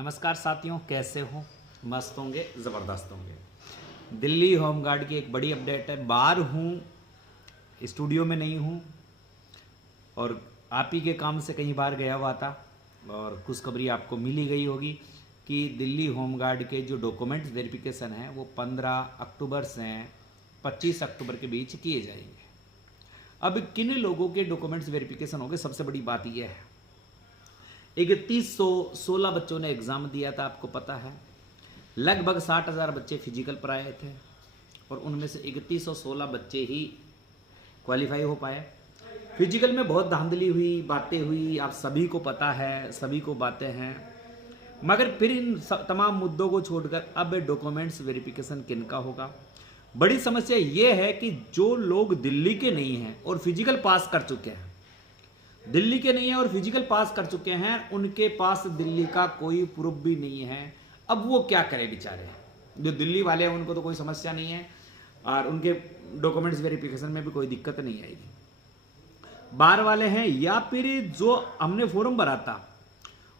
नमस्कार साथियों, कैसे हो? मस्त होंगे, ज़बरदस्त होंगे। दिल्ली होमगार्ड की एक बड़ी अपडेट है। बाहर हूँ, स्टूडियो में नहीं हूँ और आप ही के काम से कहीं बाहर गया हुआ था और खुशखबरी आपको मिली गई होगी कि दिल्ली होमगार्ड के जो डॉक्यूमेंट्स वेरिफिकेशन हैं वो 15 अक्टूबर से 25 अक्टूबर के बीच किए जाएंगे। अब किन लोगों के डॉक्यूमेंट्स वेरिफिकेशन होंगे, सबसे बड़ी बात यह है 3116 बच्चों ने एग्ज़ाम दिया था, आपको पता है। लगभग 60,000 बच्चे फिजिकल पर आए थे और उनमें से 3116 बच्चे ही क्वालिफाई हो पाए। फिजिकल में बहुत धांधली हुई, बातें हुई, आप सभी को पता है, सभी को बातें हैं। मगर फिर इन तमाम मुद्दों को छोड़कर अब डॉक्यूमेंट्स वेरिफिकेशन किन का होगा? बड़ी समस्या यह है कि जो लोग दिल्ली के नहीं हैं और फिजिकल पास कर चुके हैं, दिल्ली के नहीं है और फिजिकल पास कर चुके हैं, उनके पास दिल्ली का कोई प्रूफ भी नहीं है। अब वो क्या करें बेचारे? जो दिल्ली वाले हैं उनको तो कोई समस्या नहीं है और उनके डॉक्यूमेंट्स वेरिफिकेशन में भी कोई दिक्कत नहीं आएगी। बाहर वाले हैं या फिर जो हमने फॉर्म भरा था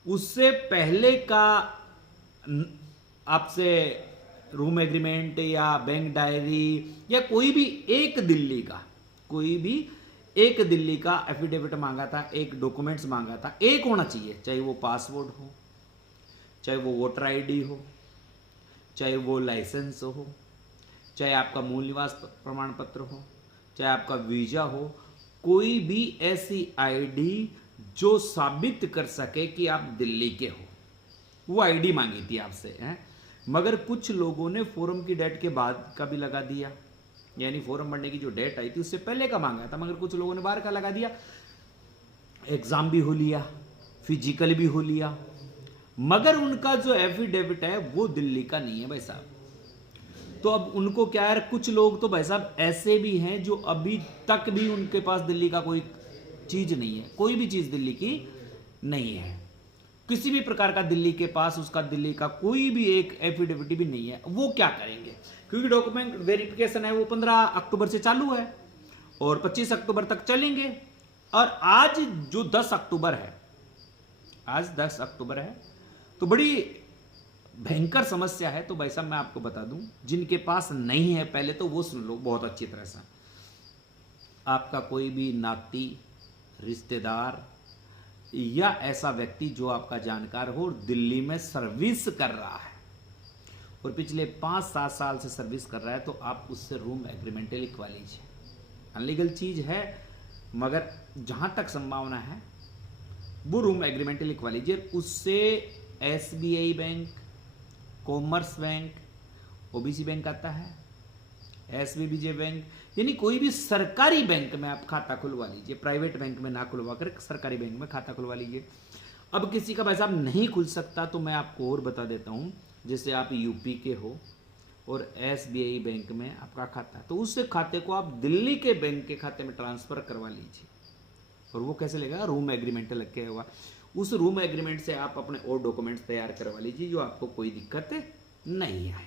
उससे पहले का आपसे रूम एग्रीमेंट या बैंक डायरी या कोई भी एक दिल्ली का एफिडेविट मांगा था, एक डॉक्यूमेंट्स मांगा था, एक होना चाहिए। चाहे वो पासपोर्ट हो, चाहे वो वोटर आईडी हो, चाहे वो लाइसेंस हो, चाहे आपका मूल निवास प्रमाण पत्र हो, चाहे आपका वीजा हो, कोई भी ऐसी आईडी जो साबित कर सके कि आप दिल्ली के हो, वो आईडी मांगी थी आपसे हैं। मगर कुछ लोगों ने फॉर्म की डेट के बाद का भी लगा दिया, यानी फॉर्म भरने की जो डेट आई थी उससे पहले का मांगा था, मगर कुछ लोगों ने बाहर का लगा दिया। एग्जाम भी हो लिया, फिजिकल भी हो लिया, मगर उनका जो एफिडेविट है वो दिल्ली का नहीं है भाई साहब। तो अब उनको क्या है, कुछ लोग तो भाई साहब ऐसे भी हैं जो अभी तक भी उनके पास दिल्ली का कोई चीज नहीं है, कोई भी चीज दिल्ली की नहीं है, किसी भी प्रकार का दिल्ली के पास उसका दिल्ली का कोई भी एक एफिडेविट भी नहीं है। वो क्या करेंगे? क्योंकि डॉक्यूमेंट वेरिफिकेशन है वो 15 अक्टूबर से चालू है और 25 अक्टूबर तक चलेंगे। और आज जो 10 अक्टूबर है, आज 10 अक्टूबर है, तो बड़ी भयंकर समस्या है। तो भाई साहब मैं आपको बता दूं, जिनके पास नहीं है पहले तो वो सुन लो बहुत अच्छी तरह से। आपका कोई भी नाती, रिश्तेदार या ऐसा व्यक्ति जो आपका जानकार हो और दिल्ली में सर्विस कर रहा है और पिछले 5-7 साल से सर्विस कर रहा है, तो आप उससे रूम एग्रीमेंट लिखवा लीजिए। अनलीगल चीज़ है, मगर जहाँ तक संभावना है वो रूम एग्रीमेंट लिखवा लीजिए। उससे SBI bank, commerce bank, OBC bank आता है, एसबीबीजे बैंक, यानी कोई भी सरकारी बैंक में आप खाता खुलवा लीजिए। प्राइवेट बैंक में ना खुलवा कर सरकारी बैंक में खाता खुलवा लीजिए। अब किसी का भाई साहब नहीं खुल सकता तो मैं आपको और बता देता हूँ, जैसे आप यूपी के हो और एसबीआई बैंक में आपका खाता है, तो उस खाते को आप दिल्ली के बैंक के खाते में ट्रांसफर करवा लीजिए। और वो कैसे लेगा? रूम एग्रीमेंट लग के हुआ, उस रूम एग्रीमेंट से आप अपने और डॉक्यूमेंट्स तैयार करवा लीजिए, जो आपको कोई दिक्कत नहीं आए,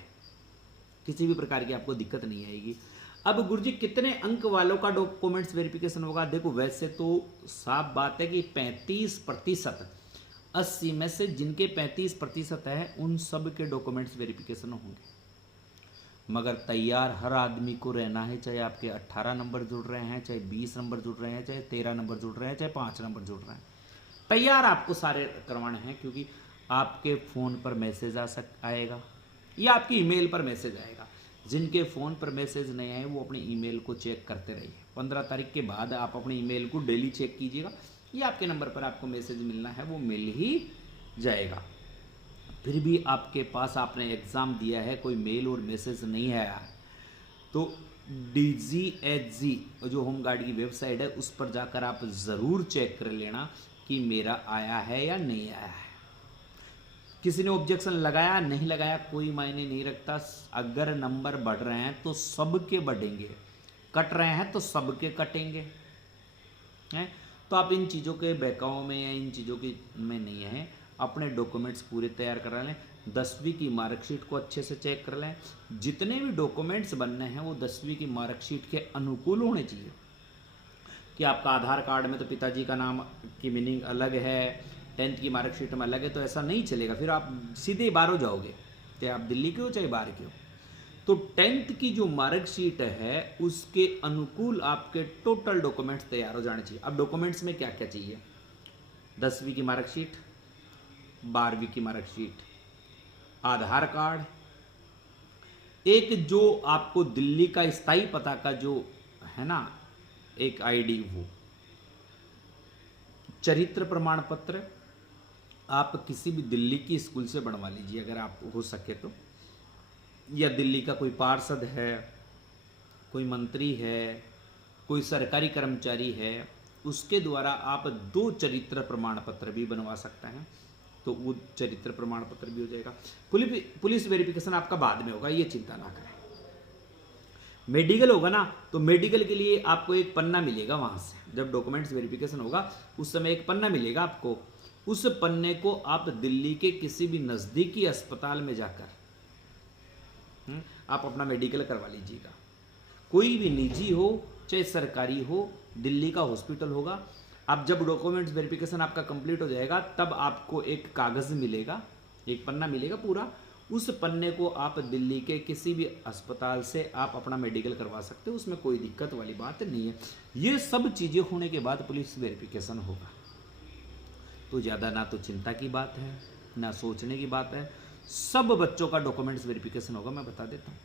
किसी भी प्रकार की आपको दिक्कत नहीं आएगी। अब गुरुजी कितने अंक वालों का डॉक्यूमेंट्स वेरिफिकेशन होगा? देखो वैसे तो साफ बात है कि 35%, 80 में से जिनके 35% है उन सब के डॉक्यूमेंट्स वेरिफिकेशन होंगे। मगर तैयार हर आदमी को रहना है, चाहे आपके 18 नंबर जुड़ रहे हैं, चाहे 20 नंबर जुड़ रहे हैं, चाहे 13 नंबर जुड़ रहे हैं, चाहे 5 नंबर जुड़ रहे हैं, तैयार आपको सारे करवाने हैं। क्योंकि आपके फ़ोन पर मैसेज आएगा या आपकी ईमेल पर मैसेज आएगा। जिनके फ़ोन पर मैसेज नहीं आए वो अपनी ईमेल को चेक करते रहिए। 15 तारीख के बाद आप अपनी ईमेल को डेली चेक कीजिएगा, या आपके नंबर पर आपको मैसेज मिलना है वो मिल ही जाएगा। फिर भी आपके पास आपने एग्ज़ाम दिया है, कोई मेल और मैसेज नहीं आया है, तो DGHG जो होमगार्ड की वेबसाइट है उस पर जाकर आप ज़रूर चेक कर लेना कि मेरा आया है या नहीं आया है। किसी ने ऑब्जेक्शन लगाया नहीं लगाया कोई मायने नहीं रखता। अगर नंबर बढ़ रहे हैं तो सबके बढ़ेंगे, कट रहे हैं तो सबके कटेंगे हैं। तो आप इन चीज़ों के बहकाव में या इन चीज़ों की में नहीं है, अपने डॉक्यूमेंट्स पूरे तैयार करा लें। 10वीं की मार्कशीट को अच्छे से चेक कर लें। जितने भी डॉक्यूमेंट्स बनने हैं वो 10वीं की मार्कशीट के अनुकूल होने चाहिए। कि आपका आधार कार्ड में तो पिताजी का नाम की मीनिंग अलग है, 10th की मार्कशीट में अलग है, तो ऐसा नहीं चलेगा, फिर आप सीधे बाहर हो जाओगे, चाहे आप दिल्ली के हो चाहे बाहर के हो। तो 10th की जो मार्कशीट है उसके अनुकूल आपके टोटल डॉक्यूमेंट्स तैयार हो जाने चाहिए। अब डॉक्यूमेंट्स में क्या क्या चाहिए? 10वीं की मार्कशीट, 12वीं की मार्कशीट, आधार कार्ड, एक जो आपको दिल्ली का स्थायी पता का जो है ना एक आईडी, वो चरित्र प्रमाण पत्र आप किसी भी दिल्ली की स्कूल से बनवा लीजिए अगर आप हो सके तो, या दिल्ली का कोई पार्षद है, कोई मंत्री है, कोई सरकारी कर्मचारी है, उसके द्वारा आप 2 चरित्र प्रमाण पत्र भी बनवा सकते हैं, तो वो चरित्र प्रमाण पत्र भी हो जाएगा। पुलिस वेरिफिकेशन आपका बाद में होगा, ये चिंता ना करें। मेडिकल होगा ना, तो मेडिकल के लिए आपको एक पन्ना मिलेगा वहां से, जब डॉक्यूमेंट्स वेरिफिकेशन होगा उस समय एक पन्ना मिलेगा आपको। उस पन्ने को आप दिल्ली के किसी भी नज़दीकी अस्पताल में जाकर आप अपना मेडिकल करवा लीजिएगा। कोई भी निजी हो चाहे सरकारी हो, दिल्ली का हॉस्पिटल होगा। आप जब डॉक्यूमेंट्स वेरिफिकेशन आपका कंप्लीट हो जाएगा तब आपको एक कागज़ मिलेगा, एक पन्ना मिलेगा पूरा। उस पन्ने को आप दिल्ली के किसी भी अस्पताल से आप अपना मेडिकल करवा सकते हो, उसमें कोई दिक्कत वाली बात नहीं है। ये सब चीज़ें होने के बाद पुलिस वेरिफिकेशन होगा, तो ज़्यादा ना तो चिंता की बात है ना सोचने की बात है। सब बच्चों का डॉक्यूमेंट्स वेरिफिकेशन होगा, मैं बता देता हूँ।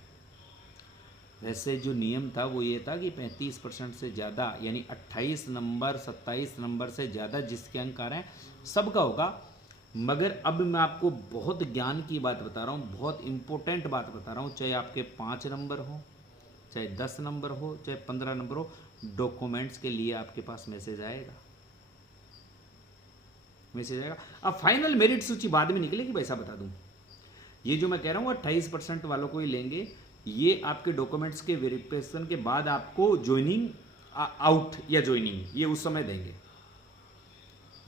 वैसे जो नियम था वो ये था कि 35% से ज़्यादा, यानी 28 नंबर 27 नंबर से ज़्यादा जिसके अंक आ रहे हैं सबका होगा। मगर अब मैं आपको बहुत ज्ञान की बात बता रहा हूँ, बहुत इंपॉर्टेंट बात बता रहा हूँ। चाहे आपके 5 नंबर हो, चाहे 10 नंबर हो, चाहे 15 नंबर हो, डॉक्यूमेंट्स के लिए आपके पास मैसेज आएगा, मैसेज आएगा। अब फाइनल मेरिट सूची बाद में निकलेगी, वैसा बता दूं। ये जो मैं कह रहा हूँ 28% वालों को ही लेंगे, ये आपके डॉक्यूमेंट्स के वेरिफिकेशन के बाद आपको ज्वाइनिंग आउट या ज्वाइनिंग ये उस समय देंगे,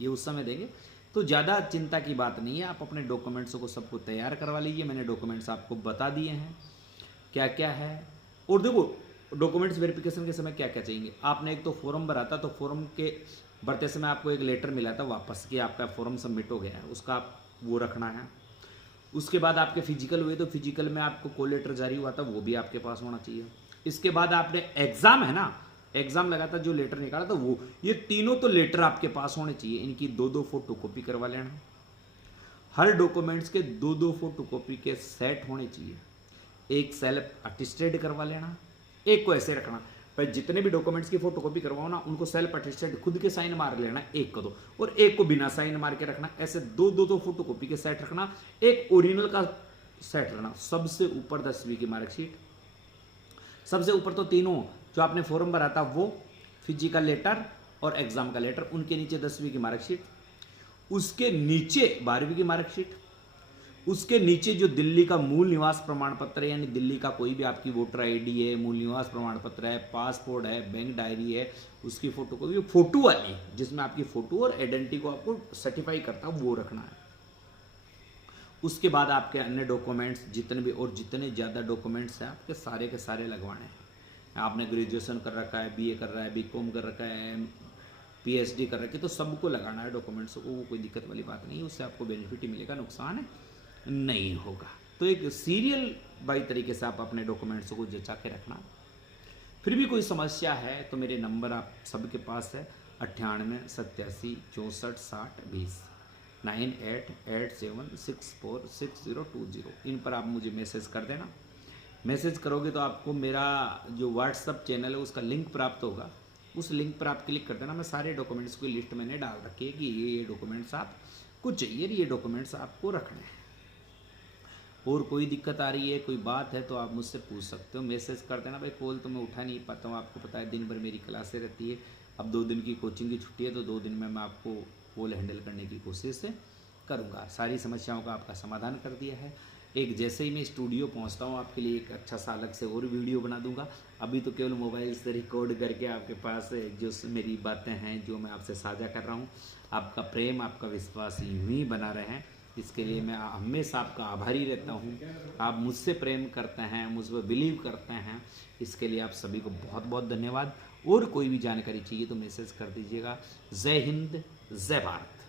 ये उस समय देंगे। तो ज़्यादा चिंता की बात नहीं है, आप अपने डॉक्यूमेंट्स को सबको तैयार करवा लीजिए। मैंने डॉक्यूमेंट्स आपको बता दिए हैं क्या क्या है। और देखो डॉक्यूमेंट्स वेरिफिकेशन के समय क्या क्या चाहिए। आपने एक तो फॉर्म भरा था, तो फॉर्म के भरते समय आपको एक लेटर मिला था वापस कि आपका फॉर्म सबमिट हो गया है, उसका आप वो रखना है। उसके बाद आपके फिजिकल हुए, तो फिजिकल में आपको कॉल लेटर जारी हुआ था, वो भी आपके पास होना चाहिए। इसके बाद आपने एग्जाम है ना, एग्जाम लगा था, जो लेटर निकाला था वो, ये तीनों तो लेटर आपके पास होने चाहिए। इनकी 2-2 फोटो कॉपी करवा लेना। हर डॉक्यूमेंट्स के 2-2 फोटो कॉपी के सेट होने चाहिए। एक सेल्फ अटेस्टेड करवा लेना, एक को ऐसे रखना। पर जितने भी डॉक्यूमेंट्स की फोटो कॉपी करवाओ ना, उनको सेल्फ अटेस्टेड खुद के साइन मार लेना, एक को दो, और एक को बिना साइन मार के रखना। ऐसे 2-2 फोटो कॉपी के सेट रखना, एक ओरिजिनल का सेट रखना। सबसे ऊपर 10वीं की मार्कशीट, सबसे ऊपर तो तीनों जो आपने फॉर्म भरा था वो, फिजिकल लेटर और एग्जाम का लेटर, उनके नीचे 10वीं की मार्कशीट, उसके नीचे 12वीं की मार्कशीट, उसके नीचे जो दिल्ली का मूल निवास प्रमाण पत्र है, यानी दिल्ली का कोई भी आपकी वोटर आईडी है, मूल निवास प्रमाण पत्र है, पासपोर्ट है, बैंक डायरी है, उसकी फोटो को, फोटो वाली जिसमें आपकी फोटो और आइडेंटिटी को आपको सर्टिफाई करता है, वो रखना है। उसके बाद आपके अन्य डॉक्यूमेंट्स जितने भी, और जितने ज़्यादा डॉक्यूमेंट्स हैं आपके सारे के सारे लगवाने हैं। आपने ग्रेजुएशन कर रखा है, बीए कर रहा है, बीकॉम कर रखा है, पीएचडी कर रखी है, तो सबको लगाना है डॉक्यूमेंट्स को। वो कोई दिक्कत वाली बात नहीं है, उससे आपको बेनिफिट ही मिलेगा, नुकसान नहीं होगा। तो एक सीरियल बाई तरीके से आप अपने डॉक्यूमेंट्स को जचा के रखना। फिर भी कोई समस्या है तो मेरे नंबर आप सबके पास है, 98 87 64 60 20, 9887646020। इन पर आप मुझे मैसेज कर देना। मैसेज करोगे तो आपको मेरा जो व्हाट्सअप चैनल है उसका लिंक प्राप्त होगा। उस लिंक पर आप क्लिक कर देना। मैं सारे डॉक्यूमेंट्स की लिस्ट मैंने डाल रखी है कि ये डॉक्यूमेंट्स आपको चाहिए, ये डॉक्यूमेंट्स आपको रखने हैं। और कोई दिक्कत आ रही है, कोई बात है तो आप मुझसे पूछ सकते हो, मैसेज कर देना। भाई कॉल तो मैं उठा नहीं पाता हूँ, आपको पता है दिन भर मेरी क्लासें रहती है। अब 2 दिन की कोचिंग की छुट्टी है, तो 2 दिन में मैं आपको कॉल हैंडल करने की कोशिश करूँगा। सारी समस्याओं का आपका समाधान कर दिया है। एक जैसे ही मैं स्टूडियो पहुंचता हूं आपके लिए एक अच्छा सा अलग से और वीडियो बना दूंगा। अभी तो केवल मोबाइल से रिकॉर्ड करके आपके पास जो मेरी बातें हैं, जो मैं आपसे साझा कर रहा हूं, आपका प्रेम आपका विश्वास यूं ही बना रहे। इसके लिए मैं हमेशा आपका आभारी रहता हूं। आप मुझसे प्रेम करते हैं, मुझ पर बिलीव करते हैं, इसके लिए आप सभी को बहुत बहुत धन्यवाद। और कोई भी जानकारी चाहिए तो मैसेज कर दीजिएगा। जय हिंद, जय भारत।